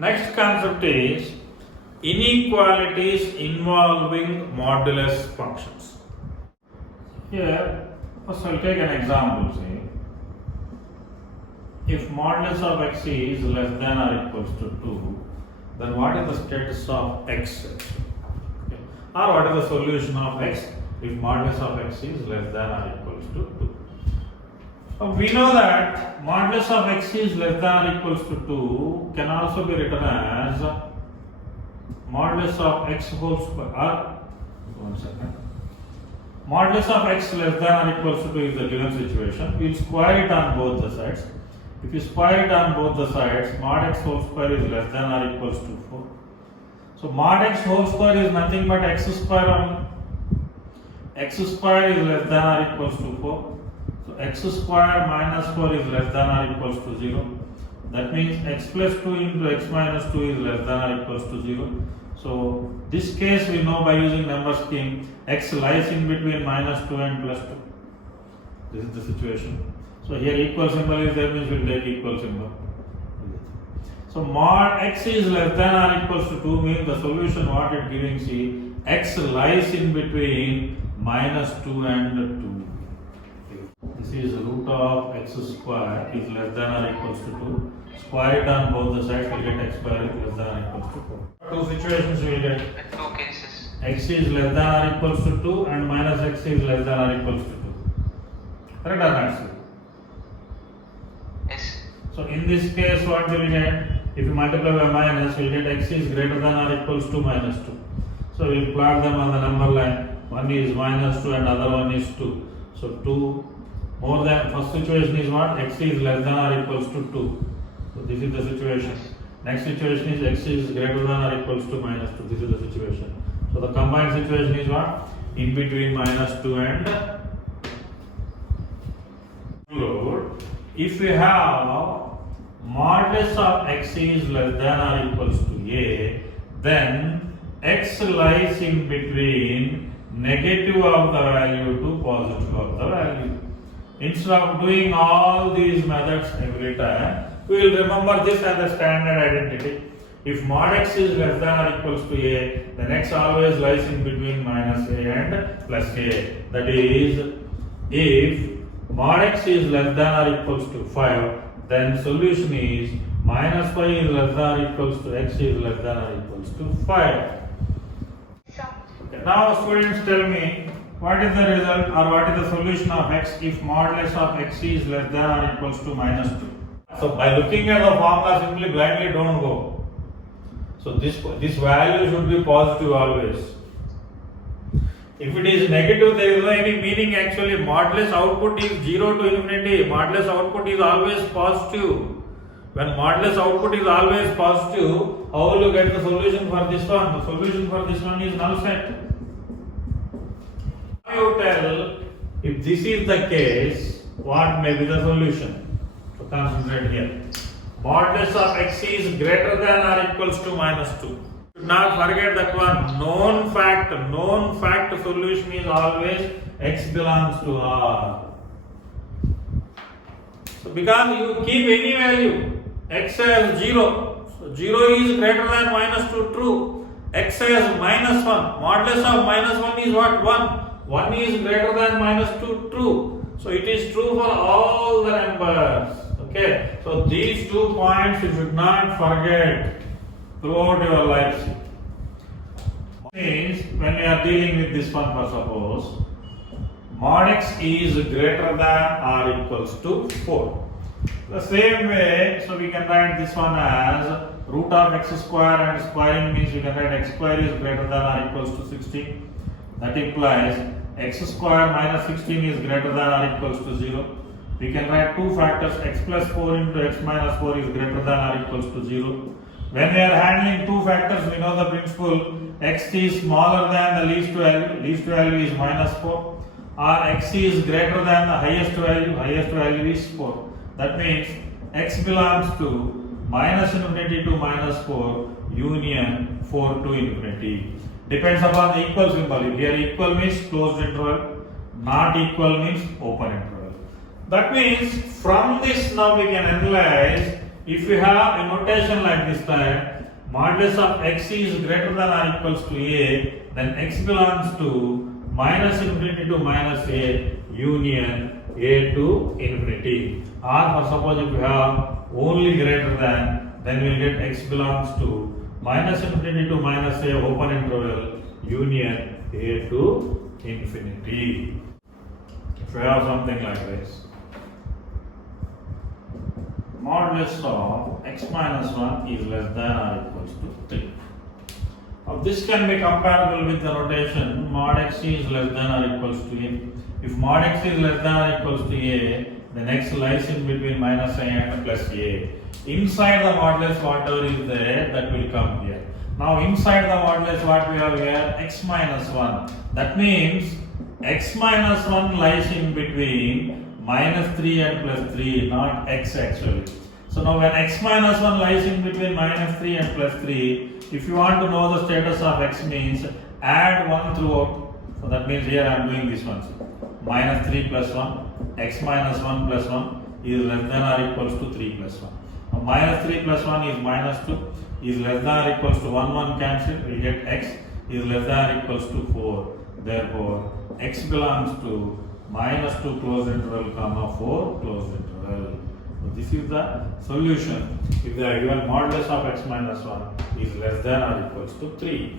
Next concept is inequalities involving modulus functions. Here, first I'll take an example. Say, if modulus of x is less than or equals to 2, then what is the status of x? Okay. Or what is the solution of x if modulus of x is less than or equals to 2? We know that modulus of x is less than or equals to 2 can also be written as modulus of x whole square. Modulus of x less than or equals to 2 is the given situation. We will square it on both the sides. If you square it on both the sides, mod x whole square is less than or equals to 4. So mod x whole square is nothing but x square only. X square is less than or equals to 4. So x square minus 4 is less than or equals to 0. That means x plus 2 into x minus 2 is less than or equals to 0. So this case we know by using number scheme, x lies in between minus 2 and plus 2. This is the situation. So here equal symbol is there, means we will take equal symbol. So mod x is less than or equals to 2 means the solution what it giving, see, x lies in between minus 2 and 2. This is root of x square is less than or equals to 2. Square it on both the sides, we get x square is less than or equals to 4. Two situations we will get. Two cases. X is less than or equals to 2 and minus x is less than or equals to 2. Correct or not? Yes. So in this case what we will get? If you multiply by minus, we will get x is greater than or equals to minus 2. So we will plot them on the number line. One is minus 2 and other one is 2. So 2 more than, first situation is what? X is less than or equals to 2. So this is the situation. Next situation is x is greater than or equals to minus 2. This is the situation. So the combined situation is what? In between minus 2 and if we have modulus of x is less than or equals to a, then x lies in between negative of the value to positive of the value. Instead of doing all these methods every time, we will remember this as a standard identity. If mod x is less than or equals to a, then x always lies in between minus a and plus a. That is, if mod x is less than or equals to 5, then solution is minus 5 is less than or equals to x is less than or equals to 5. Okay, now students tell me, what is the result or what is the solution of x if modulus of x is less than or equals to minus 2? So by looking at the formula, simply blindly don't go. So this value should be positive always. If it is negative, there is no any meaning actually. Modulus output is 0 to infinity. Modulus output is always positive. When modulus output is always positive, how will you get the solution for this one? The solution for this one is null set. Now you tell, if this is the case, what may be the solution? So concentrate here. Modulus of x is greater than or equals to minus 2. Do not forget that one. Known fact solution is always x belongs to R. So because you keep any value, x as 0. So 0 is greater than minus 2, true. X as minus 1. Modulus of minus 1 is what? 1. 1 is greater than minus 2, true. So it is true for all the numbers. Okay. So these 2 points you should not forget throughout your life. Means when we are dealing with this one, for suppose mod x is greater than or equals to 4. The same way, so we can write this one as root of x square, and squaring means we can write x square is greater than or equals to 16. That implies x square minus 16 is greater than or equals to 0. We can write two factors, x plus 4 into x minus 4 is greater than or equals to 0. When we are handling two factors, we know the principle, x is smaller than the least value is minus 4, or x is greater than the highest value is 4. That means x belongs to minus infinity to minus 4, union 4 to infinity. Depends upon the equal symbol. If here equal means closed interval, not equal means open interval. That means from this now we can analyze if you have a notation like this type, modulus of x is greater than or equals to a, then x belongs to minus infinity to minus a union a to infinity. Or for suppose if you have only greater than, then we will get x belongs to minus infinity to minus a open interval union a to infinity. If you have something like this, modulus of x minus 1 is less than or equals to 3. Now this can be comparable with the notation mod x is less than or equals to a. If mod x is less than or equals to a, then x lies in between minus a and plus a. Inside the modulus, whatever is there, that will come here. Now inside the modulus, what we have here? X minus 1. That means x minus 1 lies in between minus 3 and plus 3, not x actually. So now when x minus 1 lies in between minus 3 and plus 3, if you want to know the status of x means add 1 throughout. So that means here I am doing this one. Minus 3 plus 1, x minus 1 plus 1 is less than or equals to 3 plus 1. Now minus 3 plus 1 is minus 2, is less than or equals to 1 cancel, we get x is less than or equals to 4. Therefore, x belongs to minus 2 close interval comma 4 close interval. So this is the solution if the given modulus of x minus 1 is less than or equals to 3.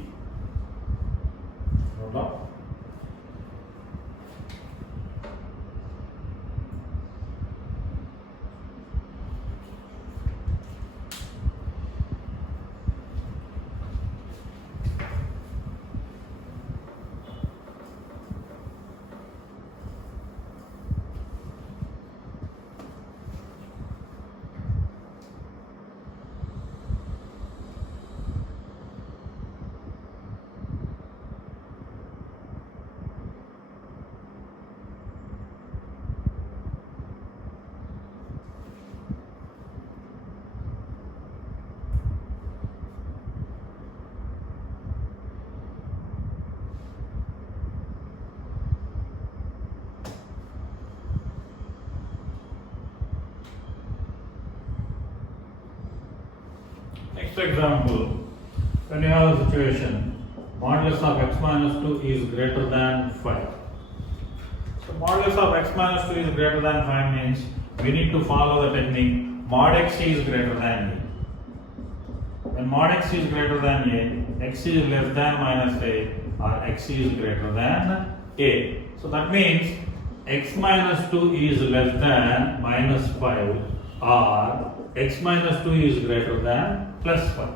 Note down. Next example, when you have a situation, modulus of x minus 2 is greater than 5. So modulus of x minus 2 is greater than 5 means we need to follow the technique mod x is greater than a. When mod x is greater than a, x is less than minus a or x is greater than a. So that means x minus 2 is less than minus 5 or x minus 2 is greater than plus 5.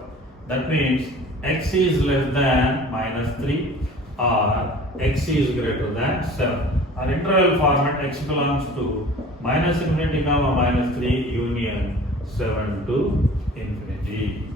That means x is less than minus 3 or x is greater than 7. Our interval format x belongs to minus infinity comma minus 3 union 7 to infinity.